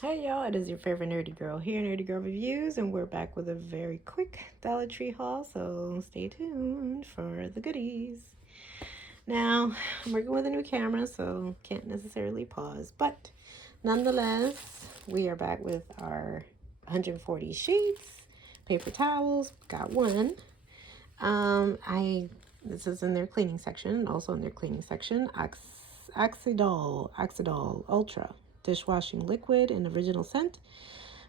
Hey y'all, it is your favorite nerdy girl here, Nerdy Girl Reviews, and we're back with a very quick Dollar Tree haul, so stay tuned for the goodies. Now, I'm working with a new camera, so can't necessarily pause, but nonetheless, we are back with our 140 sheets, paper towels, got one. I This is in their cleaning section, also in their cleaning section, Oxidol Ultra dishwashing liquid in original scent.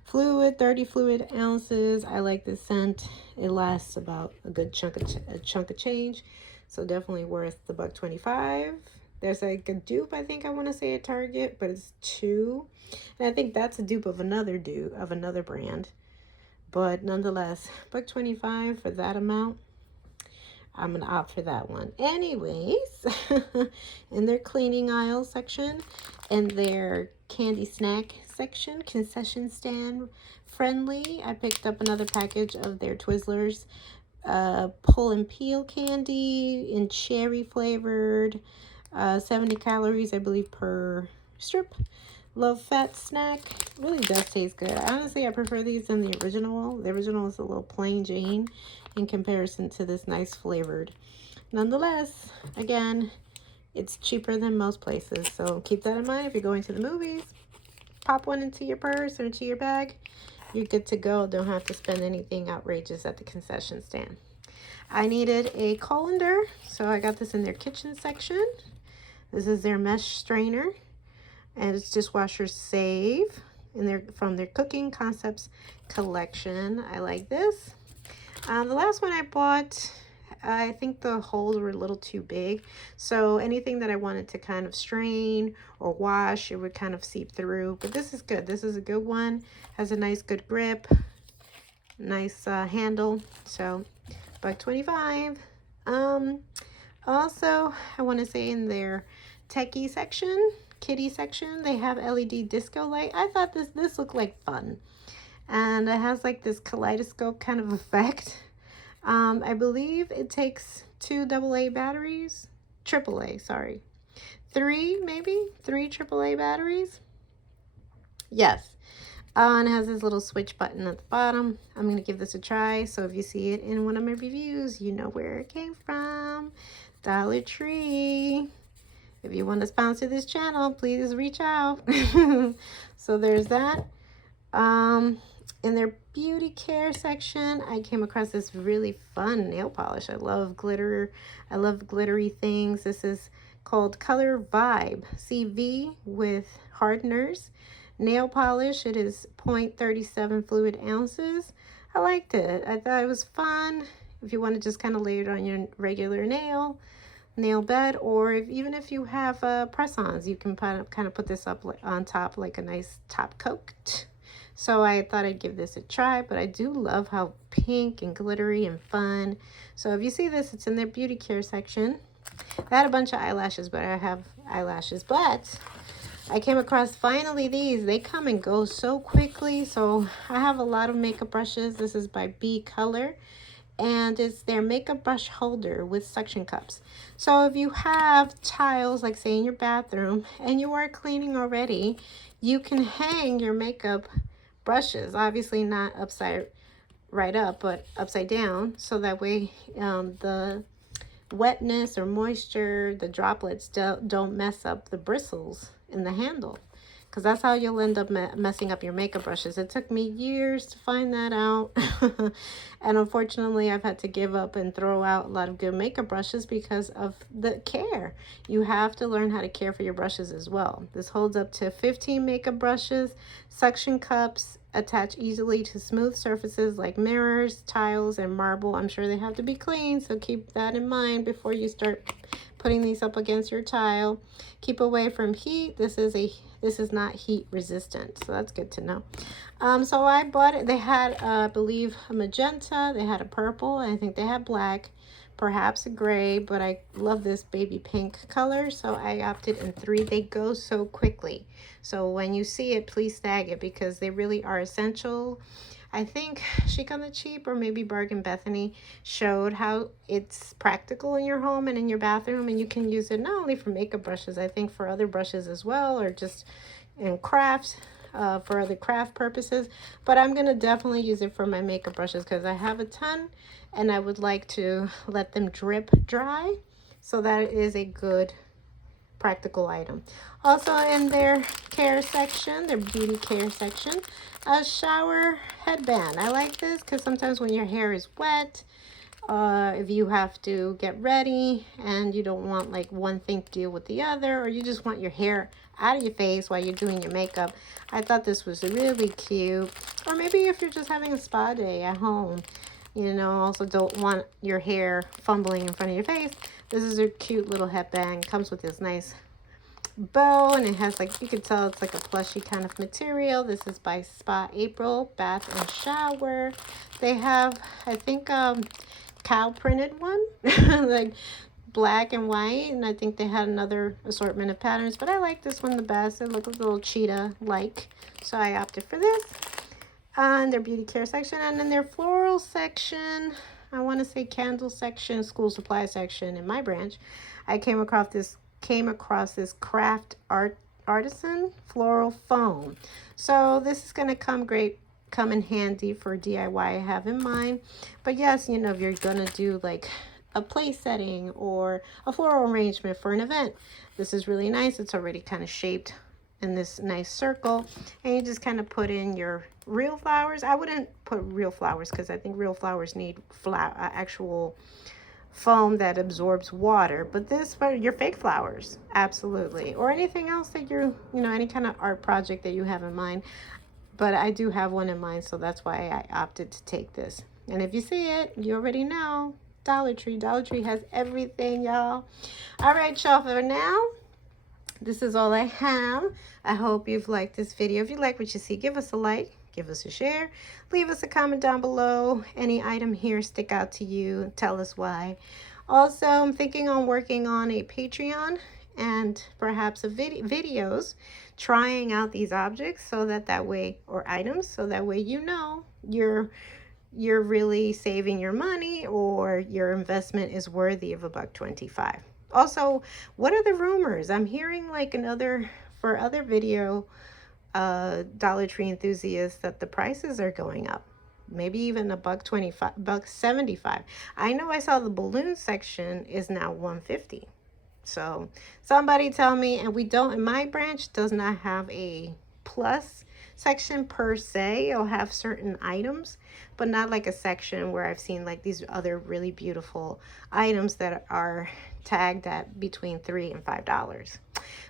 Fluid, 30 fluid ounces. I like this scent. It lasts about a good chunk of change. So definitely worth the $1.25. There's like a dupe, I think I want to say at Target, but it's two. And I think that's a dupe of another brand. But nonetheless, $1.25 for that amount. I'm gonna opt for that one. Anyways, in their cleaning aisle section, in their candy snack section, concession stand friendly, I picked up another package of their Twizzlers pull and peel candy in cherry flavored, 70 calories, I believe, per strip. Low fat snack. Really does taste good. Honestly, I prefer these than the original. The original is a little plain Jane in comparison to this nice flavored. Nonetheless, again, it's cheaper than most places. So keep that in mind if you're going to the movies. Pop one into your purse or into your bag. You're good to go. Don't have to spend anything outrageous at the concession stand. I needed a colander, so I got this in their kitchen section. This is their mesh strainer, and it's dishwasher safe from their cooking concepts collection. I like this. The last one I bought, I think the holes were a little too big, so anything that I wanted to kind of strain or wash, it would kind of seep through. But this is good. This is a good one. Has a nice good grip, nice handle. So $1.25. Also, I want to say in their techie section, kitty section, they have LED disco light. I thought this looked like fun, and it has like this kaleidoscope kind of effect. I believe it takes two AA batteries, AAA, sorry, three AAA batteries. Yes. And it has this little switch button at the bottom. I'm going to give this a try. So if you see it in one of my reviews, you know where it came from. Dollar Tree. If you want to sponsor this channel, please reach out. So there's that. In their beauty care section, I came across this really fun nail polish. I love glitter. I love glittery things. This is called Color Vibe CV with hardeners. Nail polish. It is 0.37 fluid ounces. I liked it. I thought it was fun. If you want to just kind of lay it on your regular nail bed, or even if you have press-ons, you can kind of put this up on top like a nice top coat. So I thought I'd give this a try, but I do love how pink and glittery and fun. So if you see this, it's in their beauty care section. I had a bunch of eyelashes, but I have eyelashes, but I came across finally these. They come and go so quickly. So I have a lot of makeup brushes. This is by B Color, and it's their makeup brush holder with suction cups. So if you have tiles, like say in your bathroom, and you are cleaning already, you can hang your makeup brushes, obviously not right up, but upside down, so that way the wetness or moisture, the droplets don't mess up the bristles in the handle, because that's how you'll end up messing up your makeup brushes. It took me years to find that out. And unfortunately, I've had to give up and throw out a lot of good makeup brushes because of the care. You have to learn how to care for your brushes as well. This holds up to 15 makeup brushes, suction cups, attach easily to smooth surfaces like mirrors, tiles, and marble. I'm sure they have to be clean, so keep that in mind before you start putting these up against your tile. Keep away from heat. This is not heat resistant, so that's good to know. So I bought it. They had I believe a magenta, they had a purple, I think they had black, perhaps a gray, but I love this baby pink color, so I opted in three. They go so quickly, so when you see it, please snag it because they really are essential. I think Chic on the Cheap or maybe Bargain Bethany showed how it's practical in your home and in your bathroom, and you can use it not only for makeup brushes, I think for other brushes as well, or just in crafts. for other craft purposes, but I'm going to definitely use it for my makeup brushes because I have a ton and I would like to let them drip dry. So that is a good practical item. Also in their care section, their beauty care section, a shower headband. I like this because sometimes when your hair is wet, if you have to get ready and you don't want like one thing to deal with the other, or you just want your hair out of your face while you're doing your makeup, I thought this was really cute. Or maybe if you're just having a spa day at home, you know, also don't want your hair fumbling in front of your face, this is a cute little headband. Comes with this nice bow, and it has, like, you can tell it's like a plushy kind of material. This is by Spa April Bath and Shower. They have, I think, cow printed one, like black and white, and I think they had another assortment of patterns, but I like this one the best. It looks a little cheetah like, so I opted for this. On their beauty care section, and in their floral section, I want to say candle section, school supply section in my branch, I came across this craft artisan floral foam. So this is going to come in handy for DIY I have in mind. But yes, you know, if you're going to do like a place setting or a floral arrangement for an event, this is really nice. It's already kind of shaped in this nice circle, and you just kind of put in your real flowers. I wouldn't put real flowers because I think real flowers need actual foam that absorbs water, but this for your fake flowers, absolutely, or anything else that you know, any kind of art project that you have in mind. But I do have one in mind, so that's why I opted to take this. And if you see it, you already know, Dollar Tree. Dollar Tree has everything, y'all. All right, y'all, for now, this is all I have. I hope you've liked this video. If you like what you see, give us a like, give us a share, leave us a comment down below. Any item here stick out to you, tell us why. Also, I'm thinking on working on a Patreon and perhaps a videos trying out these objects, so that way, or items, so that way you know you're really saving your money, or your investment is worthy of $1.25. Also, what are the rumors? I'm hearing like for other video Dollar Tree enthusiasts that the prices are going up. Maybe even $1.25, $1.75. I know I saw the balloon section is now $150. So somebody tell me. And we don't, in my branch does not have a plus section per se. It'll have certain items, but not like a section where I've seen like these other really beautiful items that are tagged at between $3 and $5.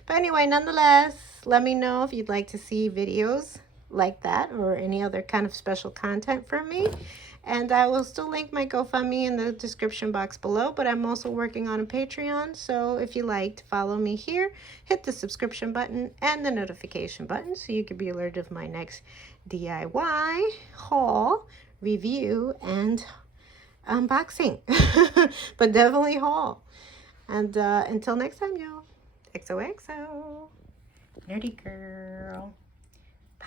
But anyway, nonetheless, let me know if you'd like to see videos like that or any other kind of special content from me. And I will still link my GoFundMe in the description box below, but I'm also working on a Patreon. So if you like to follow me here, hit the subscription button and the notification button so you can be alerted of my next DIY, haul, review, and unboxing. But definitely haul. And until next time, y'all, XOXO, Nerdy Girl. Bye.